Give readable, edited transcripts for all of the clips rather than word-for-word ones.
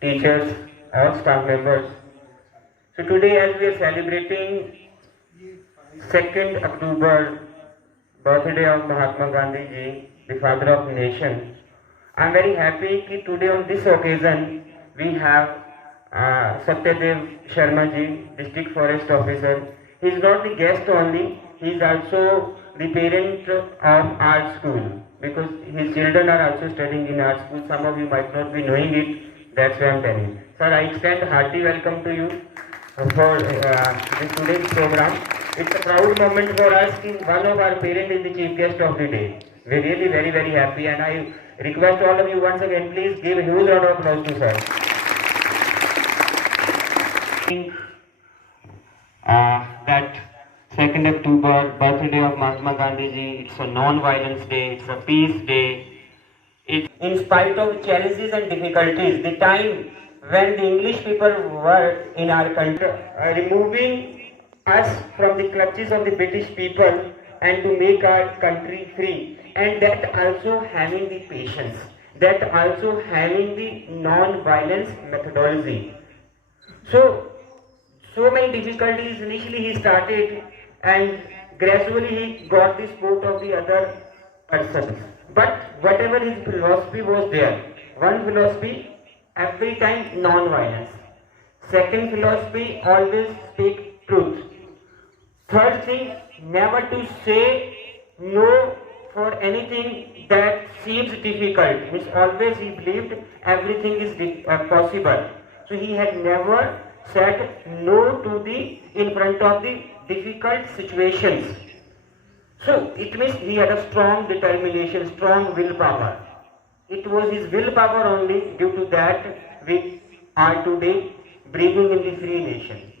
teachers, all staff members. So today as we are celebrating 2nd October, birthday of Mahatma Gandhi ji, the father of nation, I am very happy that today on this occasion we have Satyadev Sharma ji, District Forest Officer. He is not the guest only, he is also the parent of our school, because his children are also studying in our school. Some of you might not be knowing it, that's why I am telling. Sir, I extend hearty welcome to you for this today's program. It's a proud moment for us that one of our parents is the chief guest of the day. We're really very, very happy, and I request all of you once again, please give a huge round of applause to sir. That 2nd October, birthday of Mahatma Gandhi ji, it's a non-violence day, it's a peace day. In spite of challenges and difficulties, the time when the English people were in our country, removing us from the clutches of the British people and to make our country free, and that also having the patience, that also having the non-violence methodology. So many difficulties initially he started, and gradually he got the support of the other persons. But whatever his philosophy was there, one philosophy, every time non-violence. Second philosophy, always speak truth. Third thing, never to say no for anything that seems difficult. Means always he believed everything is possible. So he had never said no to the in front of the difficult situations. So it means he had a strong determination, strong willpower. It was his willpower only, due to that we are today breathing in the free nation.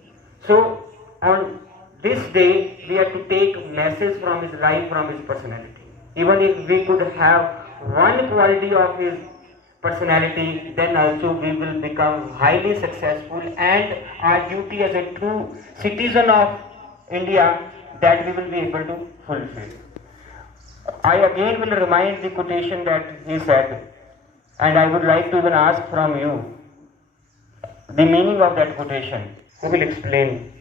So on this day we have to take message from his life, from his personality. Even if we could have one quality of his personality, then also we will become highly successful, and our duty as a true citizen of India, that we will be able to fulfill. I again will remind the quotation that he said, and I would like to even ask from you the meaning of that quotation. Who will explain?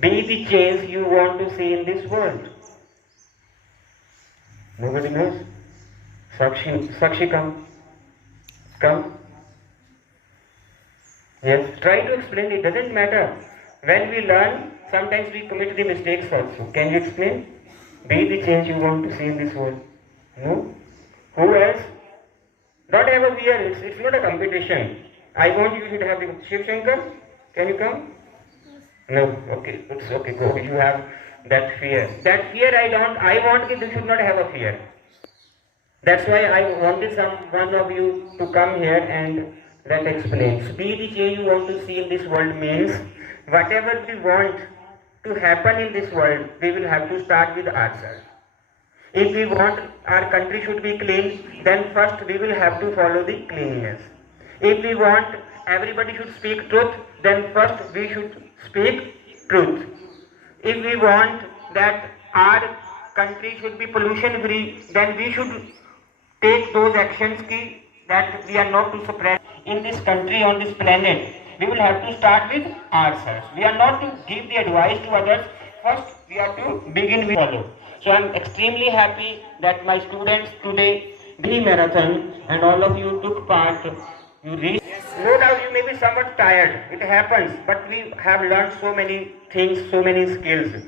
Be the change you want to see in this world. Nobody knows? Sakshi, come. Yes, try to explain. It doesn't matter. When we learn, sometimes we commit the mistakes also. Can you explain? Be the change you want to see in this world. No? Who else? Not have a fear. It's not a competition. I want you should have the Shiv Shankar. Can you come? No. Okay. It's okay. Go. You have that fear. That fear I want you should not have a fear. That's why I wanted one of you to come here and let explain. So be the change you want to see in this world means whatever we want to happen in this world, we will have to start with ourselves. If we want our country should be clean, then first we will have to follow the cleanliness. If we want everybody should speak truth, then first we should speak truth. If we want that our country should be pollution free, then we should take those actions that we are not to suppress in this country, on this planet. We will have to start with ourselves. We are not to give the advice to others. First, we have to begin with follow. So I am extremely happy that my students today did marathon, and all of you took part. You reached. No doubt you may be somewhat tired. It happens, but we have learned so many things, so many skills.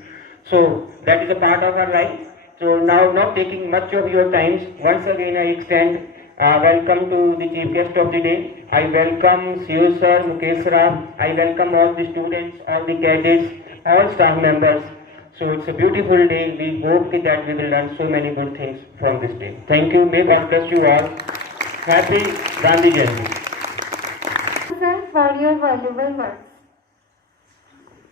So that is a part of our life. So now, not taking much of your time, once again I extend welcome to the chief guest of the day. I welcome CEO Sir, Mukesh Rao. I welcome all the students, all the cadets, all staff members. So it's a beautiful day. We hope that we will learn so many good things from this day. Thank you. May God bless you all. Happy Gandhi Jayanti. Sir, for your valuable words.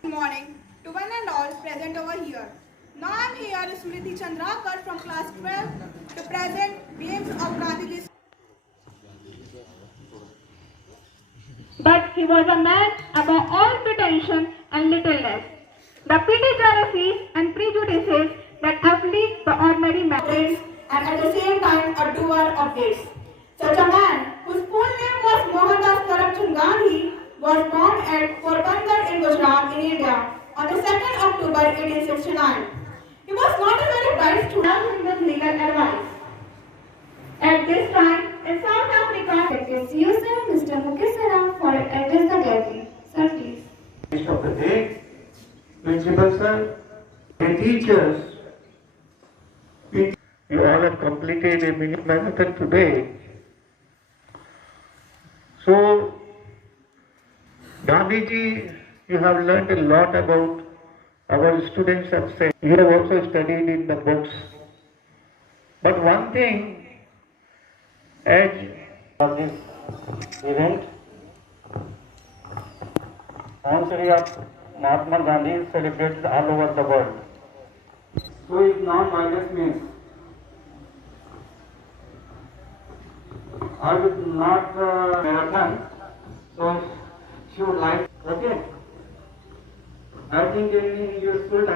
Good morning to one and all present over here. Now I am here Smriti Chandrakar from class 12 to present names of Gandhiji's. But he was a man above all pretension and littleness. The petty jealousies and prejudices that afflict the ordinary man, And at the same time a doer of deeds. Such a man whose full name was Mohandas Karamchand Gandhi was born at Porbandar in Gujarat in India on the 2nd October 1869. He was not a very bright student with legal advice. At this time, in South Africa, it is you, sir, Mr. Mukesh Saraf, for address the gathering. Sir, please. Of the day, principal sir, and teachers, you all have completed a mini marathon today. So, Gandhiji, you have learned a lot about our students have said. You have also studied in the books. But one thing, as of this event, Anniversary of Mahatma Gandhi is celebrated all over the world. So if non-violence means I would not marathon, so she would like, okay. I think in your school time